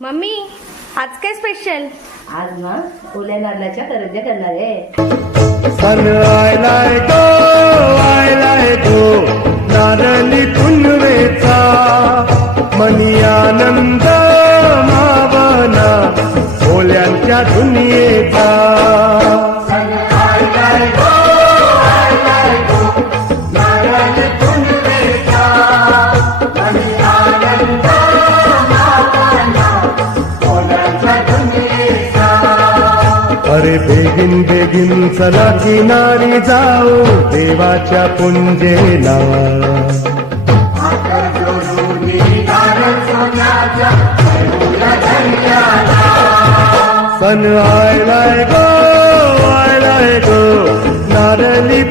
Mummy आज काय special? आज ना ओल्या नारळाच्या करंज्या करणार आहे. सन आयलाय गो नारळी पुनवेचा मनी आनंद मावना ओल्यांच्या दुनियेचा. अरे बेगिन बेगिन चला किनारी जाऊ देवाच्या पुंजेला. सन आयलाय गो नारळी